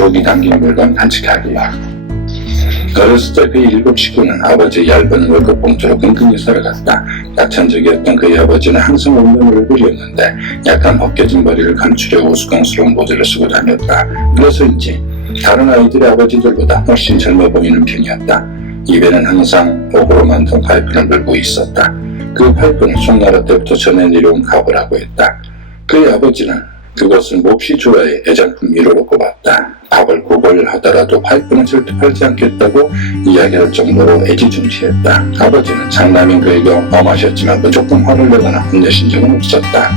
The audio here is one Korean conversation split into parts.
추억이 담긴 물건 간직하기요. 어렸을 때 그 일곱 식구는 아버지의 얇은 월급 봉투로 끈끈이 살아갔다. 약천적이었던 그의 아버지는 항상 웃는 얼굴이었는데 약간 벗겨진 머리를 감추려 우스꽝스러운 모자를 쓰고 다녔다. 그래서인지 다른 아이들의 아버지들보다 훨씬 젊어 보이는 편이었다. 입에는 항상 옥으로 만든 파이프를 물고 있었다. 그 파이프는 송나라 때부터 전해 내려온 가보라고 했다. 그의 아버지는 그것을 몹시 좋아해 애장품 1호로 꼽았다. 밥을 구걸하더라도 파이프는 절대 팔지 않겠다고 이야기할 정도로 애지중지했다. 아버지는 장남인 그에게 엄하셨지만 무조건 화를 내거나 혼내신 적은 없었다.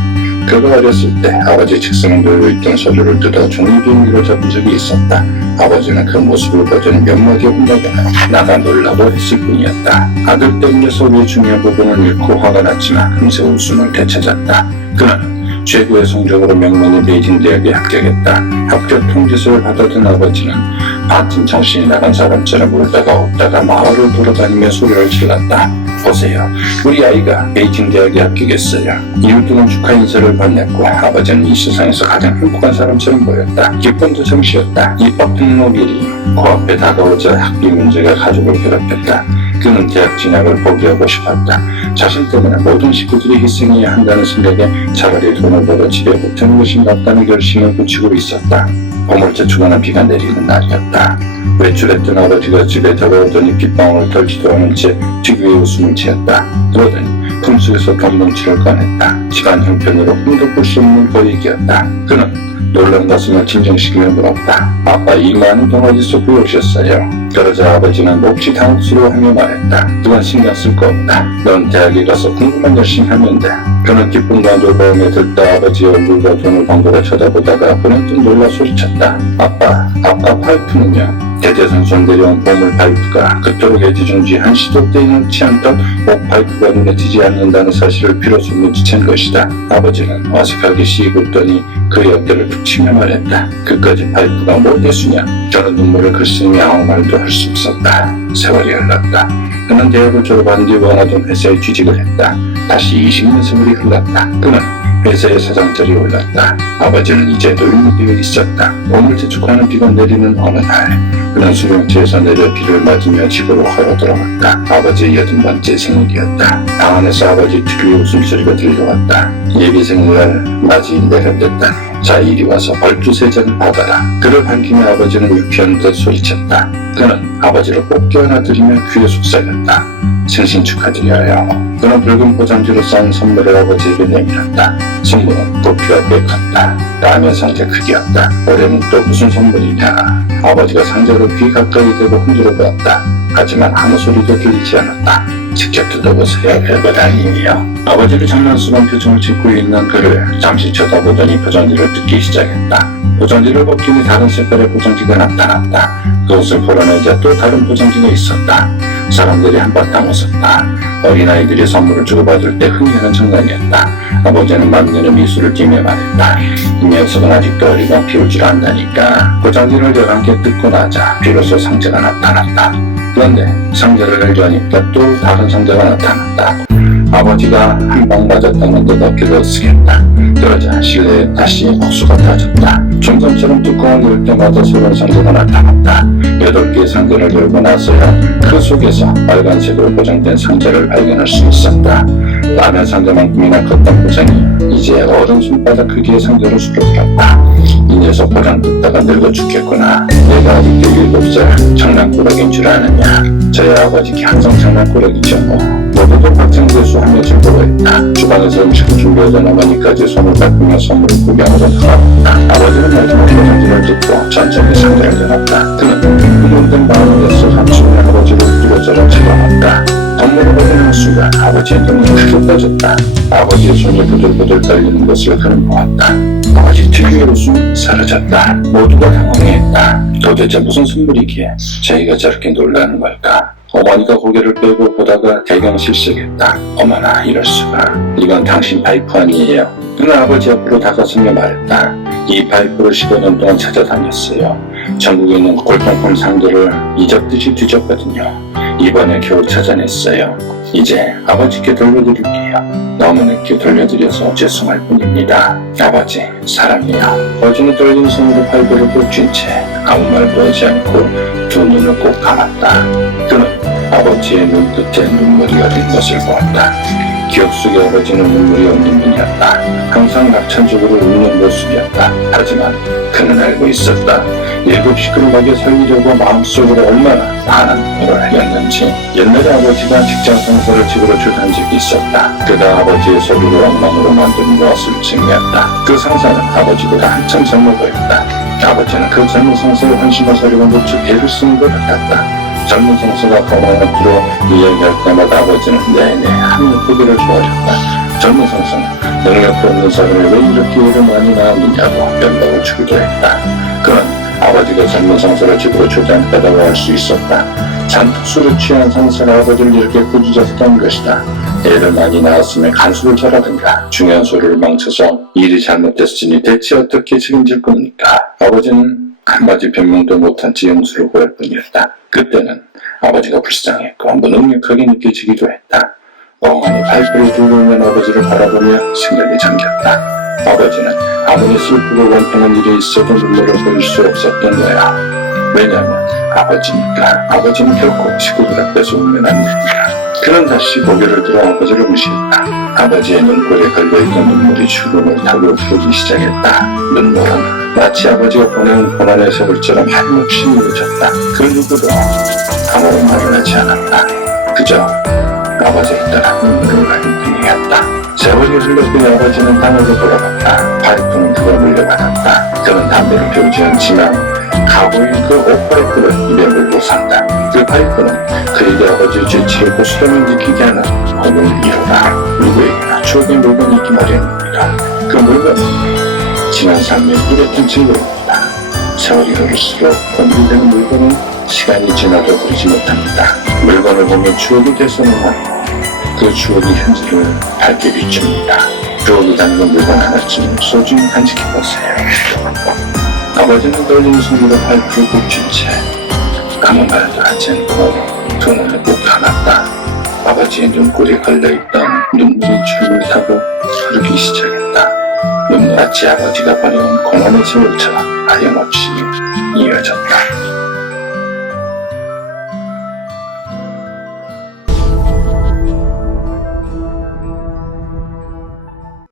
그가 어렸을 때 아버지 책상에 놓여있던 서류를 뜯어 종이비행기로 잡은 적이 있었다. 아버지는 그 모습을 보더니 몇 마디 혼내거나 나가 놀라고 했을 뿐이었다. 아들 때문에 서류의 중요한 부분을 잃고 화가 났지만 금세 웃음을 되찾았다. 그는 최고의 성적으로 명문의 베이징 대학에 합격했다. 합격 통지서를 받아든 아버지는 반쯤 정신이 나간 사람처럼 울다가 웃다가 마을을 돌아다니며 소리를 질렀다. 보세요. 우리 아이가 베이징 대학에 합격했어요. 이웃들은 축하 인사를 건넸고 아버지는 이 세상에서 가장 행복한 사람처럼 보였다. 기쁨도 정시였다. 이 뻗은 노길이 코앞에 다가오자 학비 문제가 가족을 괴롭혔다. 그는 대학 진학을 포기하고 싶었다. 자신 때문에 모든 식구들이 희생해야 한다는 생각에 차라리 돈을 벌어 집에 붙는 것이 낫다는 결심을 굳히고 있었다. 봄을 추가는 비가 내리는 날이었다. 외출했던 아버지가 집에 돌아오더니 빗방울을 털지도 않은 채 특유의 웃음을 지었다. 그러더니 품속에서 돈뭉치를 꺼냈다. 집안 형편으로 꿈도 꿀 수 없는 고액이었다. 그는 놀란 가슴을 진정시키며 물었다. 아빠 이 많은 돈 어디서 구해오셨어요? 그러자 아버지는 몹시 당혹스러워하며 말했다. 그건 신경 쓸 거 없다. 넌 대학에 가서 공부만 열심히 하면 돼. 그는 기쁨과 놀라움에 들떠 아버지의 얼굴과 돈을 번갈아 쳐다보다가 그는 또 놀라 소리쳤다. 아빠 파이프는요? 대대손손 내려온 보물 파이프가 그토록 애지중지한 시도 때에 지 않던 옥 파이프가 눈에 띄지 않는다는 사실을 비로소 눈치챈 것이다. 아버지는 어색하게 씩 웃더니 그의 어깨를 툭 치며 말했다. 그까지 파이프가 뭐 대수냐? 저는 눈물을 글쓰며 아무 말도 할 수 없었다. 세월이 흘렀다. 그는 대학을 졸업한 뒤 원하던 회사에 취직을 했다. 다시 20년 세월이 흘렀다. 그는 회사의 사장자리에 올랐다. 아버지는 이제 노인이 되어 있었다. 몸을 재촉하는 비가 내리는 어느 날 그는 수용체에서 내려 비를 맞으며 집으로 걸어 들어갔다. 아버지의 80번째 생일이었다. 방 안에서 아버지 특유의 웃음소리가 들려왔다. 예비 생일날 맞이 내려댔다. 자 이리 와서 벌주 세 잔을 받아라. 그를 반기며 아버지는 유쾌한 듯 소리쳤다. 그는 아버지를 꼭 껴안아들이며 귀에 속삭였다. 생신 축하드려요. 그는 붉은 포장지로 싼 선물을 아버지에게 내밀었다. 선물은 부피가 꽤 컸다. 라면 상자 크기였다. 올해는 또 무슨 선물이냐. 아버지가 상자를 귀 가까이 대고 흔들어 보았다. 하지만 아무 소리도 들리지 않았다. 직접 뜯어보세요. 별것 아니에요. 아버지를 장난스러운 표정을 짓고 있는 그를 잠시 쳐다보더니 포장지를 뜯기 시작했다. 포장지를 벗기니 다른 색깔의 포장지가 나타났다. 그것을 풀어내자 또 다른 포장지가 있었다. 사람들이 한바탕 웃었다. 어린아이들이 선물을 주고받을 때 흔히 하는 장난이었다. 아버지는 만년의 미소를 띠며 말했다. 이 녀석은 아직도 어리고 비울 줄 안다니까. 포장지를 11개 뜯고 나자 비로소 상자가 나타났다. 그런데 상자를 열려니까 또 다른 상자가 나타났다. 아버지가 한 방 맞았다는 듯 어깨를 쓰겠다. 그러자 실내에 다시 억수가 터졌다. 총선처럼 뚜껑을 열 때마다 새로운 상자가 나타났다. 8개의 상자를 열고 나서야 그 속에서 빨간색으로 포장된 상자를 발견할 수 있었다. 라면 상자만큼이나 컸던 포장이 이제 어른 손바닥 크기의 상자로 줄어들었다. 이 녀석 포장 뜯다가 늙어 죽겠구나. 내가 아직도 7살 장난꾸러기인 줄 아느냐. 저희 아버지께 항상 장난꾸러기죠. 모두도 박장대소 하며 즐거워했다. 주방에서 음식을 준비하던 어머니까지 손을 닦으며 선물을 구경하러 들어갔다. 아버지는 마지막 포장지를 뜯고 천천히 상자를 열었다. 그는 흥분된 마음에서 한숨에 아버지를 뚫어져라 쳐다봤다. 선물을 확인하는 순간 아버지의 눈이 크게 떠졌다. 아버지의 손이 부들부들 떨리는 것을 그는 보았다. 아버지 특유의 웃음이 사라졌다. 모두가 당황했다. 도대체 무슨 선물이기에 자기가 저렇게 놀라는 걸까? 어머니가 고개를 빼고 보다가 대강 실색했다. 어머나 이럴 수가. 이건 당신 파이프 아니에요. 그는 아버지 앞으로 다가서며 말했다. 이 파이프를 15년 동안 찾아다녔어요. 전국에 있는 골동품 상들을 잊었듯이 뒤졌거든요. 이번에 겨우 찾아냈어요. 이제 아버지께 돌려드릴게요. 너무 늦게 돌려드려서 죄송할 뿐입니다. 아버지, 사랑해요. 아버지는 떨린 손으로 팔도를 꼭 쥔 채 아무 말도 하지 않고 두 눈을 꼭 감았다. 그는 아버지의 눈끝에 눈물이 어린 것을 보았다. 기억 속의 아버지는 눈물이 없는 분이었다. 항상 낙천적으로 웃는 모습이었다. 하지만 그는 알고 있었다. 7시 근박에 살리려고 마음속으로 얼마나 많은 노력을 하였는지. 옛날에 아버지가 직장 상사를 집으로 초대한 적이 있었다. 그가 아버지의 서류를 엉망으로 만든 무엇을 증명했다. 그 상사는 아버지보다 한참 젊어 보였다. 아버지는 그 젊은 상사의 환심과 서류가 놓쳐 애를 쓰는 것 같았다. 젊은 상사가 번호를 들어 이야기할 때마다 아버지는 내내 하늘 고개를 조아렸다. 젊은 상사는 능력도 없는 사람이 왜 이렇게 일을 많이 낳았느냐고 면박을 주기도 했다. 그는 아버지가 젊은 상사를 집으로 초대한다고 할 수 있었다. 잔뜩 술에 취한 상사가 아버지를 이렇게 꾸짖었던 것이다. 애를 많이 낳았으면 간수를 잘하든가 중요한 소리를 망쳐서 일이 잘못됐으니 대체 어떻게 책임질 겁니까? 아버지는 한마디 변명도 못한 채 용서를 구할 뿐이었다. 그때는 아버지가 불쌍했고 무능력하게 느껴지기도 했다. 멍하니 발길을 들고 있는 아버지를 바라보며 생각에 잠겼다. 아버지는 아무리 슬프고 원통한 일이 있어도 눈물을 보일 수 없었던 거야. 왜냐하면 아버지니까. 아버지는 결코 식구들 앞에서 울면 안 됩니다. 그는 다시 고개를 들어 아버지를 무시했다. 아버지의 눈꼴에 걸려있던 눈물이 주름을 타고 흐르기 시작했다. 눈물은 마치 아버지가 보낸 고난의 세월처럼 한없이 이어졌다. 그 누구도 아무런 말을 하지 않았다. 그저 아버지에 따라 눈물을 흘릴 뿐이었다. 세월이 흘렀더니 아버지는 땅으로 돌아갔다. 파이프는 그걸 물려받았다. 그는 담배를 피우지 않지만 가구인 그 옷파이프를 입에 물고 산다. 그 파이프는 그에게 아버지의 죄치의 고스란히 느끼게 하는 검을 이루다. 누구에게나 추억의 물건이 있기 마련입니다. 그 물건은 지난 삶의 뚜렷한 증거입니다. 세월이 흐를수록 건드리는 물건은 시간이 지나도 버리지 못합니다. 물건을 보면 추억이 되서는 아니고 그 추억이 현재를 밝게 비춥니다. 추억이 담긴 물건 하나쯤 소중히 간직해보세요. 아버지는 떨리는 손으로 파이프를 꼭 쥔 채 아무 말도 하지 않고 두 눈을 꼭 감았다. 아버지의 눈꼬리에 걸려있던 눈물이 줄을 타고 흐르기 시작했다. 눈물같이 아버지가 버려온 고난의 세월처럼 하염없이 이어졌다.